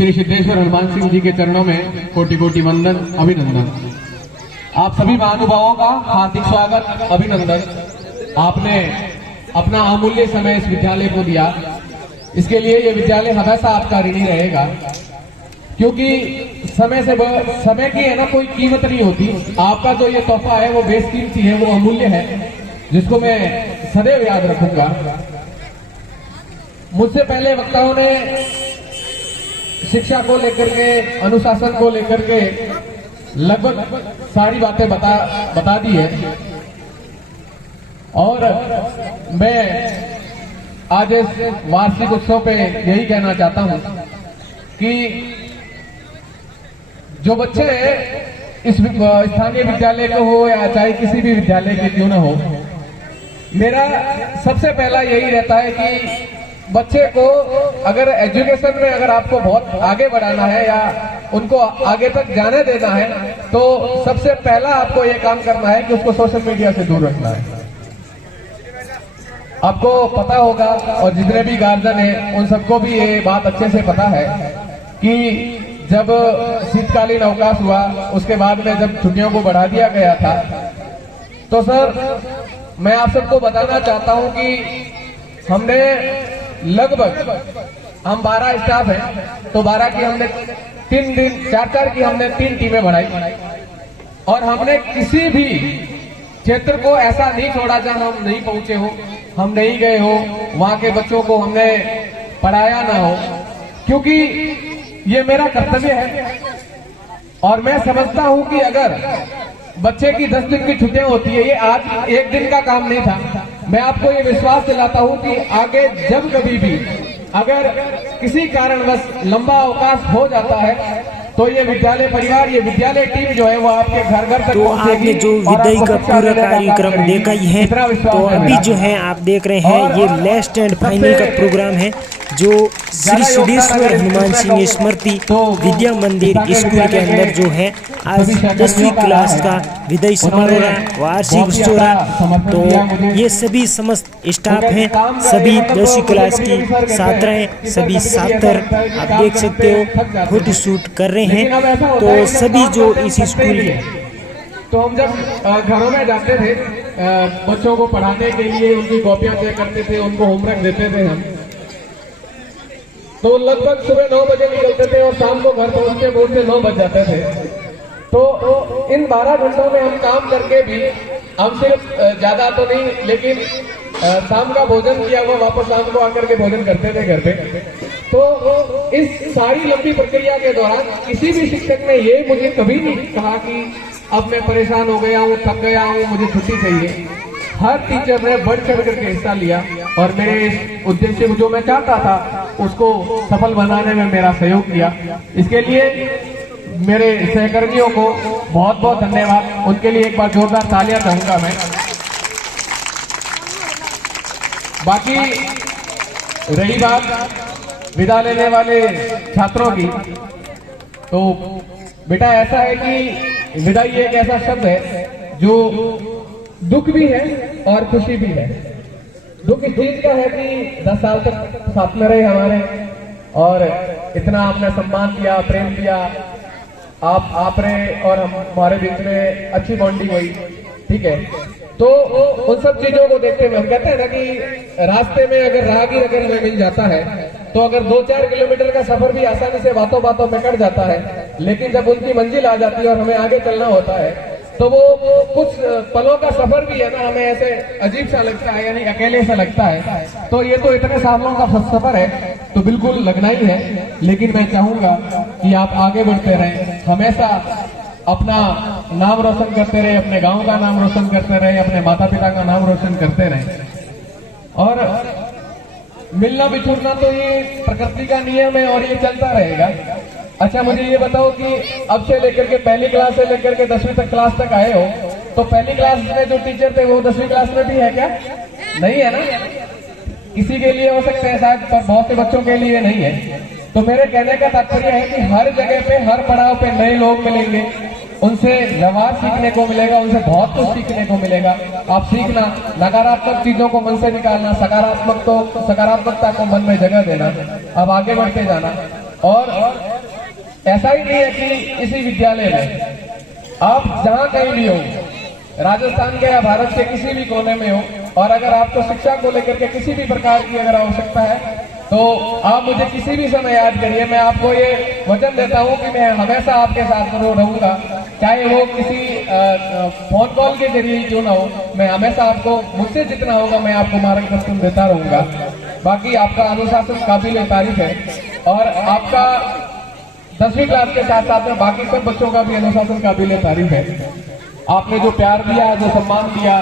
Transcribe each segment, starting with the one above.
श्री सिद्धेश्वर हनुमान सिंह जी के चरणों में कोटि कोटि वंदन, अभिनंदन। आप सभी महानुभावों का हार्दिक स्वागत, अभिनंदन। आपने अपना अमूल्य समय इस विद्यालय को दिया, इसके लिए ये विद्यालय हमेशा आपका ऋणी रहेगा, क्योंकि समय की है ना कोई कीमत नहीं होती। आपका जो ये तोहफा है वो बेशकीमती है, वो अमूल्य है, जिसको मैं सदैव याद रखूंगा। मुझसे पहले वक्ताओं ने शिक्षा को लेकर के, अनुशासन को लेकर के लगभग सारी बातें बता दी है, और मैं आज इस वार्षिक उत्सव पे यही कहना चाहता हूं कि जो बच्चे इस स्थानीय विद्यालय को हो या चाहे किसी भी विद्यालय के क्यों न हो, मेरा सबसे पहला यही रहता है कि बच्चे को अगर एजुकेशन में अगर आपको बहुत आगे बढ़ाना है या उनको आगे तक जाने देना है, तो सबसे पहला आपको ये काम करना है कि उसको सोशल मीडिया से दूर रखना है। आपको पता होगा, और जितने भी गार्जियन हैं उन सबको भी ये बात अच्छे से पता है कि जब शीतकालीन अवकाश हुआ, उसके बाद में जब छुट्टियों को बढ़ा दिया गया था, तो सर मैं आप सबको बताना चाहता हूं कि हमने लगभग हम 12 स्टाफ हैं, तो 12 की हमने 3 दिन 4 की हमने 3 टीमें बनाई, और हमने किसी भी क्षेत्र को ऐसा नहीं छोड़ा जहां हम नहीं पहुंचे हो, हम नहीं गए हो, वहां के बच्चों को हमने पढ़ाया ना हो, क्योंकि ये मेरा कर्तव्य है। और मैं समझता हूं कि अगर बच्चे की 10 दिन की छुट्टियां होती है, ये आज एक दिन का काम नहीं था। मैं आपको ये विश्वास दिलाता हूं कि आगे जब कभी भी अगर किसी कारणवश लंबा अवकाश हो जाता है, तो ये विद्यालय परिवार, ये विद्यालय टीम जो है वो आपके घर घर तक पहुंचेगी। आपने जो विदाई का पूरा कार्यक्रम देखा ही है, तो अभी जो है आप देख रहे हैं ये लास्ट एंड फाइनल का प्रोग्राम है, जो श्री सिद्धेश्वर हनुमान सिंह स्मृति विद्या मंदिर स्कूल के अंदर जो है आज 10वीं क्लास का विदाई समारोह वार्षिक उत्सव रहा। तो ये सभी समस्त स्टाफ हैं, सभी 10वीं क्लास की छात्राएं, सभी छात्र आप देख सकते हो फोटो शूट कर रहे हैं। तो सभी जो इस स्कूल तो हम जब घरों में जाते थे बच्चों को पढ़ाने के लिए, उनकी कॉपियां चेक करते थे, उनको होमवर्क देते थे हम, तो लगभग सुबह 9 बजे निकलते थे और शाम को घर पहुंचते 9 बज जाते थे। तो इन 12 घंटों में हम काम करके भी हम सिर्फ ज्यादा तो नहीं, लेकिन शाम का भोजन किया हुआ वापस शाम को आकर के भोजन करते थे घर पे। तो इस सारी लंबी प्रक्रिया के दौरान किसी भी शिक्षक ने ये मुझे कभी नहीं कहा कि अब मैं परेशान हो गया हूँ, थक गया हूँ, मुझे छुट्टी चाहिए। हर टीचर ने बढ़ चढ़ करके हिस्सा लिया और मेरे इस उद्देश्य को जो मैं चाहता था उसको सफल बनाने में मेरा सहयोग किया। इसके लिए मेरे सहकर्मियों को बहुत बहुत धन्यवाद, उनके लिए एक बार जोरदार तालियां चाहूंगा मैं। बाकी रही बात विदा लेने वाले छात्रों की, तो बेटा ऐसा है कि विदाई एक ऐसा शब्द है जो दुख भी है और खुशी भी है। दुख इस चीज का है कि 10 साल तक साथ में रहे हमारे, और इतना आपने सम्मान दिया, प्रेम दिया, आप रहे और हमारे बीच में अच्छी बॉन्डिंग हुई, ठीक है। तो उन सब चीजों को देखते हुए हम कहते हैं ना कि रास्ते में अगर राहगीर अगर हमें मिल जाता है, तो अगर 2-4 किलोमीटर का सफर भी आसानी से बातों बातों में कट जाता है, लेकिन जब उनकी मंजिल आ जाती है और हमें आगे चलना होता है, तो वो कुछ पलों का सफर भी है ना, हमें ऐसे अजीब सा लगता है, यानी अकेले सा लगता है। तो ये तो इतने सालों का सफर है, तो बिल्कुल लगना ही है। लेकिन मैं चाहूंगा कि आप आगे बढ़ते रहें, हमेशा अपना नाम रोशन करते रहे, अपने गांव का नाम रोशन करते रहे, अपने माता पिता का नाम रोशन करते रहे। और मिलना बिछुड़ना तो ये प्रकृति का नियम है और ये चलता रहेगा। अच्छा, मुझे ये बताओ कि अब से लेकर के पहली क्लास से लेकर के 10वीं तक क्लास तक आए हो, तो पहली क्लास में जो टीचर थे वो 10वीं क्लास में भी है क्या? नहीं है ना। किसी के लिए हो सकते हैं शायद, पर बहुत से बच्चों के लिए नहीं है। तो मेरे कहने का तात्पर्य है कि हर जगह पे, हर पड़ाव पे नए लोग मिलेंगे, उनसे व्यवहार सीखने को मिलेगा, उनसे बहुत कुछ सीखने को मिलेगा। आप सीखना, नकारात्मक चीजों को मन से निकालना, सकारात्मकता को मन में जगह देना, अब आगे बढ़ते जाना। और ऐसा ही नहीं है कि इसी विद्यालय में, आप जहां कहीं भी हो, राजस्थान के या भारत के किसी भी कोने में हो, और अगर आपको शिक्षा को लेकर के किसी भी प्रकार की अगर आवश्यकता है तो आप मुझे किसी भी समय याद करिए। मैं आपको ये वचन देता हूँ कि मैं हमेशा आपके साथ रहूंगा, चाहे वो किसी फोन कॉल के जरिए क्यों ना हो। मैं हमेशा आपको, मुझसे जितना होगा मैं आपको मार्गदर्शन देता रहूंगा। बाकी आपका अनुशासन काबिल तारीफ है, और आपका 10वीं क्लास के साथ साथ में बाकी सब बच्चों का भी अनुशासन काबिल तारीफ है। आपने जो प्यार दिया, जो सम्मान दिया,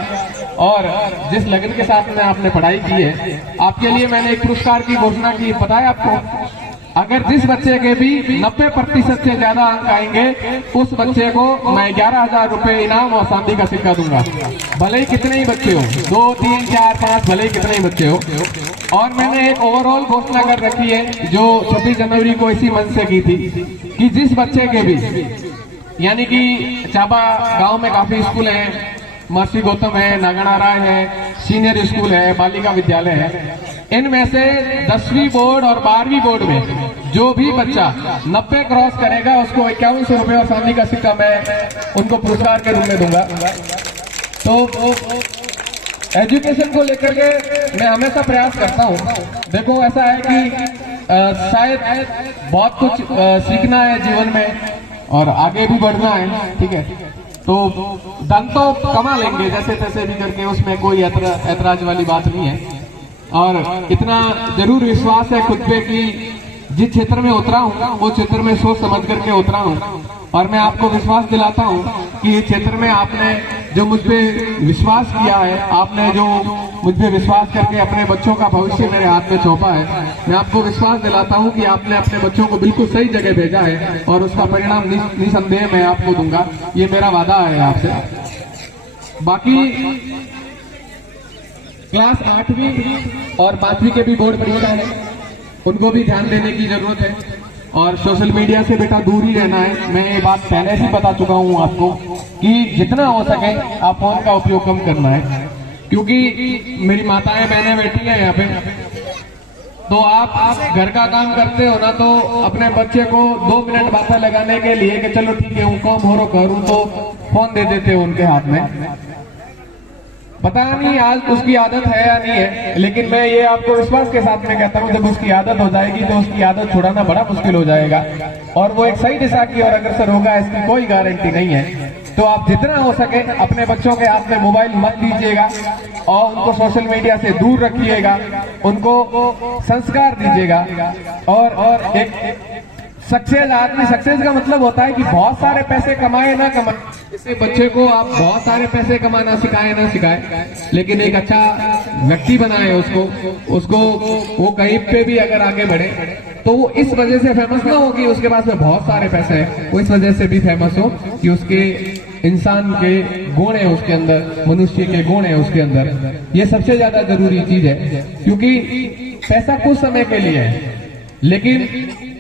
और जिस लगन के साथ में आपने पढ़ाई की है, आपके लिए मैंने एक पुरस्कार की घोषणा की। पता है आपको, अगर जिस बच्चे के भी 90% से ज्यादा अंक आएंगे, उस बच्चे को मैं 11,000 रुपए इनाम और चांदी का सिक्का दूंगा। भले ही कितने ही बच्चे हो, 2, 3, 4, 5, भले ही कितने ही बच्चे हो। और मैंने एक ओवरऑल घोषणा कर रखी है जो 26 जनवरी को इसी मंच से की थी, कि जिस बच्चे के भी, यानी कि चाबा गांव में काफी स्कूल हैं, महर्षि गौतम है, नागणा राय है, सीनियर स्कूल है, बालिका विद्यालय है, इनमें से 10वीं बोर्ड और 12वीं बोर्ड में जो भी बच्चा 90 क्रॉस करेगा उसको 5100 रुपए और चांदी का सिक्का मैं उनको पुरस्कार के रूप में दूंगा। तो एजुकेशन को लेकर के मैं हमेशा प्रयास करता हूँ। देखो ऐसा है कि शायद बहुत कुछ सीखना है जीवन में और आगे भी बढ़ना है, ठीक है। तो धन तो कमा लेंगे जैसे तैसे भी करके, उसमें कोई ऐतराज वाली बात नहीं है। और इतना जरूर विश्वास है खुद पे कि जिस क्षेत्र में उतरा हूँ वो क्षेत्र में सोच समझ करके उतरा हूँ। और मैं आपको विश्वास दिलाता हूँ कि इस क्षेत्र में आपने जो मुझ पे विश्वास किया है, आपने जो मुझ पे विश्वास करके अपने बच्चों का भविष्य मेरे हाथ में सौंपा है, मैं आपको विश्वास दिलाता हूँ कि आपने अपने बच्चों को बिल्कुल सही जगह भेजा है और उसका परिणाम निसंदेह मैं आपको दूंगा। ये मेरा वादा है आपसे। बाकी क्लास 8वीं और 5वीं के भी बोर्ड परीक्षा है, उनको भी ध्यान देने की जरूरत है। और सोशल मीडिया से बेटा दूर ही रहना है। मैं ये बात पहले ही बता चुका हूँ आपको कि जितना हो सके आप फोन का उपयोग कम करना है, क्योंकि मेरी माताएं बहनें बैठी हैं यहाँ पे, तो आप घर का काम करते हो ना, तो अपने बच्चे को 2 मिनट बातें लगाने के लिए कि चलो ठीक है हूँ कौन हो रो करूँ, तो फोन दे देते हो उनके हाथ में। पता नहीं आज उसकी आदत है या नहीं है, लेकिन मैं ये आपको विश्वास के साथ में कहता हूँ जब उसकी आदत हो जाएगी तो उसकी आदत छुड़ाना बड़ा मुश्किल हो जाएगा और वो एक सही दिशा की ओर अग्रसर होगा, इसकी कोई गारंटी नहीं है। तो आप जितना हो सके अपने बच्चों के हाथ में मोबाइल मत दीजिएगा और उनको सोशल मीडिया से दूर रखिएगा, उनको संस्कार दीजिएगा। और एक सक्सेस आदमी, सक्सेस का मतलब होता है कि बहुत सारे पैसे कमाए ना कमाए, इससे बच्चे को आप बहुत सारे पैसे कमाना सिखाए ना सिखाए, लेकिन एक अच्छा व्यक्ति बनाए उसको वो कहीं पे भी अगर आगे बढ़े तो वो इस वजह से फेमस ना हो कि उसके पास में बहुत सारे पैसे हैं, वो इस वजह से भी फेमस हो कि उसके इंसान के गुण है उसके अंदर, मनुष्य के गुण है उसके अंदर। ये सबसे ज्यादा जरूरी चीज है, क्योंकि पैसा कुछ समय के लिए है, लेकिन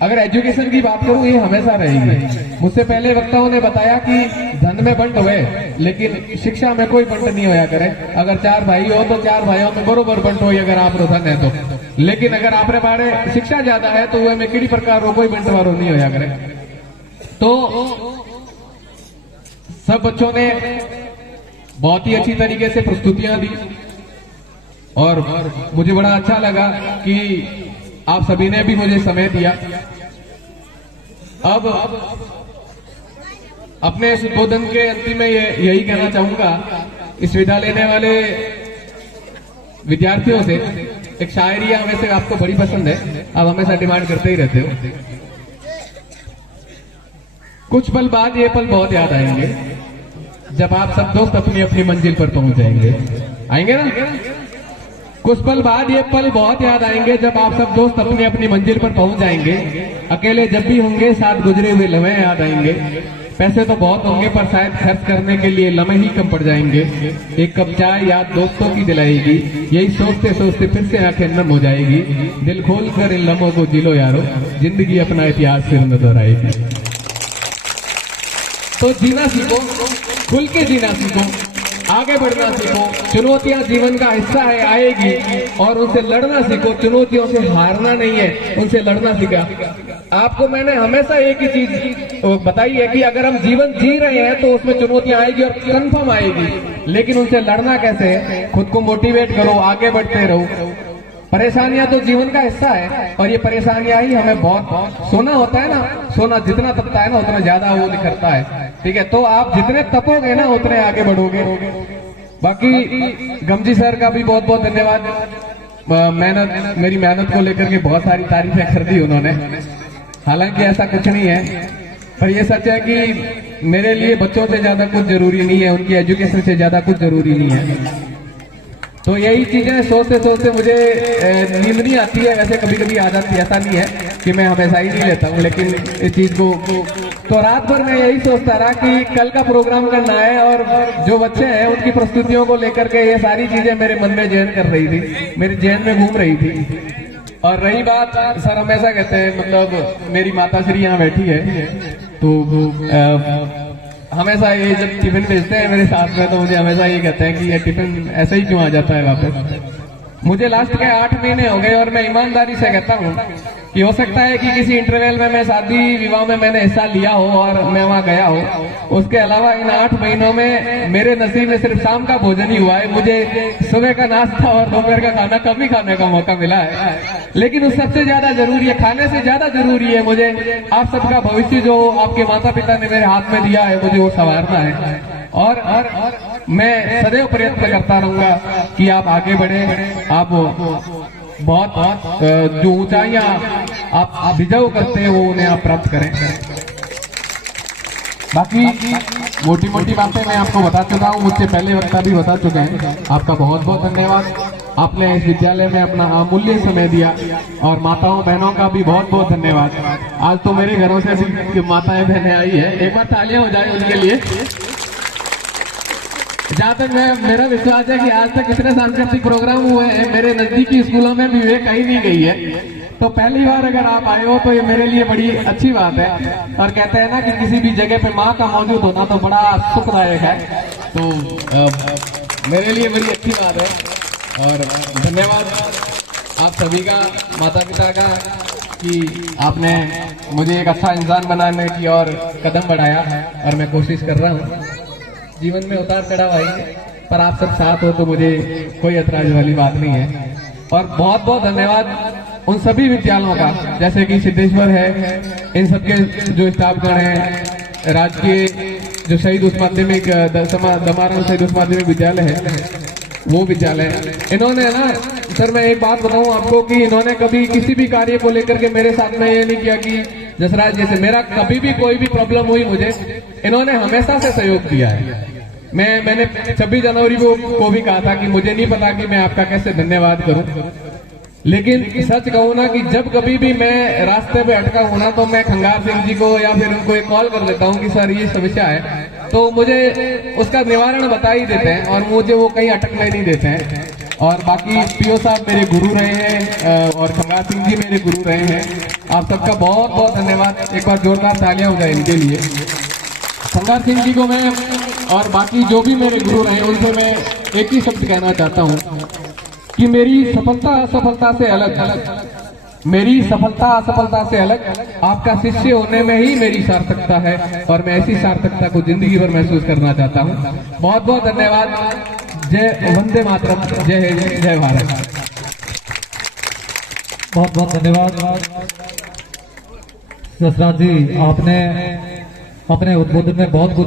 अगर एजुकेशन की बात करूं ये हमेशा रहेगी। मुझसे पहले वक्ताओं ने बताया कि धन में बंट हुए, लेकिन शिक्षा में कोई बंट नहीं होया करे। अगर 4 भाई हो तो 4 भाइयों में बरोबर बंट हो, अगर आप धन है तो। लेकिन अगर आपरे बारे शिक्षा ज्यादा है तो वह में किसी प्रकार को कोई बंटवारो नहीं होया करे। तो सब बच्चों ने बहुत ही अच्छी तरीके से प्रस्तुतियां दी और मुझे बड़ा अच्छा लगा कि आप सभी ने भी मुझे समय दिया। अब अपने इस उद्बोधन के अंतिम में यही कहना चाहूंगा, इस विदा लेने वाले विद्यार्थियों से एक शायरी वैसे आपको बड़ी पसंद है, आप हमेशा डिमांड करते ही रहते हो। कुछ पल बाद ये पल बहुत याद आएंगे जब आप सब दोस्त अपनी अपनी मंजिल पर पहुंच जाएंगे। आएंगे ना? कुछ पल बाद ये पल बहुत याद आएंगे जब आप सब दोस्त अपनी अपनी मंजिल पर पहुंच जाएंगे। अकेले जब भी होंगे साथ गुजरे हुए लम्हे याद आएंगे। पैसे तो बहुत होंगे पर शायद खर्च करने के लिए लम्हे ही कम पड़ जाएंगे। एक कप चाय याद दोस्तों की दिलाएगी, यही सोचते सोचते फिर से आंखें नम हो जाएगी। दिल खोल कर इन लम्हों को जिलो यारो, जिंदगी अपना इतिहास फिर न दोहराएगी। तो जीना सीखो, खुल के जीना सीखो। आगे बढ़ना सीखो। चुनौतियां जीवन का हिस्सा है, आएगी, और उनसे लड़ना सीखो। चुनौतियों से हारना नहीं है, उनसे लड़ना सीखा। आपको मैंने हमेशा एक ही चीज बताई है कि अगर हम जीवन जी रहे हैं तो उसमें चुनौतियां आएगी और कंफर्म आएगी, लेकिन उनसे लड़ना कैसे है? खुद को मोटिवेट करो, आगे बढ़ते रहो। परेशानियां तो जीवन का हिस्सा है, और ये परेशानियां ही हमें बहुत सोना होता है ना, सोना जितना तपता है ना उतना ज्यादा वो निखरता है। ठीक है, तो आप जितने तपोगे ना उतने आगे बढ़ोगे। बाकी गमजी सर का भी बहुत बहुत धन्यवाद। मेरी मेहनत को लेकर के बहुत सारी तारीफें कर दी उन्होंने। हालांकि ऐसा कुछ नहीं है, पर ये सच है कि मेरे लिए बच्चों से ज्यादा कुछ जरूरी नहीं है, उनकी एजुकेशन से ज्यादा कुछ जरूरी नहीं है। तो यही चीजें सोचते सोचते मुझे नींद नहीं आती है। वैसे कभी कभी आ जाती है, ऐसा नहीं है कि मैं हमेशा ही नहीं लेता हूँ, लेकिन इस चीज को तो रात भर मैं यही सोचता रहा कि कल का प्रोग्राम करना है, और जो बच्चे हैं उनकी प्रस्तुतियों को लेकर के ये सारी चीजें मेरे मन में जहन कर रही थी, मेरे जहन में घूम रही थी। और रही बात, सर हमेशा कहते हैं, मतलब मेरी माता श्री यहाँ बैठी है, तो हमेशा ये जब टिफिन भेजते हैं मेरे साथ में, तो मुझे हमेशा ये कहते हैं कि ये टिफिन ऐसे ही क्यों आ जाता है वापस। मुझे लास्ट के 8 महीने हो गए, और मैं ईमानदारी से कहता हूँ कि हो सकता है कि किसी इंटरवल में मैं शादी विवाह में मैंने हिस्सा लिया हो और मैं वहां गया हो, उसके अलावा इन 8 महीनों में मेरे नसीब में सिर्फ शाम का भोजन ही हुआ है। मुझे सुबह का नाश्ता और दोपहर का खाना कम ही खाने का मौका मिला है, लेकिन उस सबसे ज्यादा जरूरी है, खाने से ज्यादा जरूरी है मुझे आप सबका भविष्य जो आपके माता पिता ने मेरे हाथ में दिया है, मुझे वो संवारना है। और मैं सदैव प्रयत्न करता रहूंगा कि आप आगे बढ़े, आप बहुत जो ऊंचाइयां आप डिजर्व करते हैं वो उन्हें आप प्राप्त करें। बाकी मोटी मोटी बातें मैं आपको बता चुका हूँ, मुझसे पहले वक्ता भी बता चुके हैं। आपका बहुत बहुत धन्यवाद, आपने इस विद्यालय में अपना अमूल्य समय दिया, और माताओं बहनों का भी बहुत बहुत धन्यवाद। आज तो मेरे घरों से भी माताएं बहनें आई है, एक बार तालियां हो जाए उनके लिए। जहाँ तक मेरा विश्वास है कि आज तक इतने सांस्कृतिक प्रोग्राम हुए हैं, मेरे नजदीकी स्कूलों में भी वे कहीं नहीं गई है, तो पहली बार अगर आप आए हो तो ये मेरे लिए बड़ी अच्छी बात है। और कहते हैं ना कि किसी भी जगह पे माँ का मौजूद होना तो बड़ा सुखदायक है, तो मेरे लिए बड़ी अच्छी बात है। और धन्यवाद आप सभी का, माता पिता का, कि आपने मुझे एक अच्छा इंसान बनाने की और कदम बढ़ाया, और मैं कोशिश कर रहा हूँ। जीवन में उतार चढ़ाव आएंगे, पर आप सब साथ हो तो मुझे कोई ऐतराज वाली बात नहीं है। और बहुत बहुत धन्यवाद उन सभी विद्यालयों का, जैसे कि सिद्धेश्वर है, इन सबके जो स्टाफगण हैं, राजकीय जो शहीद उच्च माध्यमिक दमारा शहीद उच्च माध्यमिक विद्यालय है, वो विद्यालय, इन्होंने ना, सर मैं एक बात बताऊं आपको कि इन्होंने कभी किसी भी कार्य को लेकर के मेरे साथ में ये नहीं किया कि जसराज जैसे मेरा कभी भी कोई भी प्रॉब्लम हुई, मुझे इन्होंने हमेशा से सहयोग दिया है। मैंने 26 जनवरी को भी कहा था कि मुझे नहीं पता कि मैं आपका कैसे धन्यवाद करूं, लेकिन सच कहूं ना कि जब कभी भी मैं रास्ते पे अटका हूं ना, तो मैं खंगार सिंह जी को या फिर उनको एक कॉल कर देता हूं कि सर ये समस्या है, तो मुझे उसका निवारण बता ही देते हैं, और मुझे वो कहीं अटकने नहीं देते हैं। और बाकी पीओ साहब मेरे गुरु रहे हैं, और खंगार सिंह जी मेरे गुरु रहे हैं। आप सबका बहुत बहुत धन्यवाद, एक बार जोरदार तालियां हो जाए इनके लिए। खंगार सिंह जी को मैं और बाकी जो भी मेरे गुरु रहे उनसे मैं एक ही शब्द कहना चाहता हूँ कि मेरी सफलता असफलता से अलग, मेरी सफलता असफलता से अलग आपका शिष्य होने में ही मेरी सार्थकता है, और मैं ऐसी सार्थकता को जिंदगी भर महसूस करना चाहता हूँ। बहुत बहुत धन्यवाद। जय वंदे मातरम, जय हिंद, जय भारत। बहुत बहुत धन्यवाद जसराज जी, आपने अपने उद्बोधन में बहुत कुछ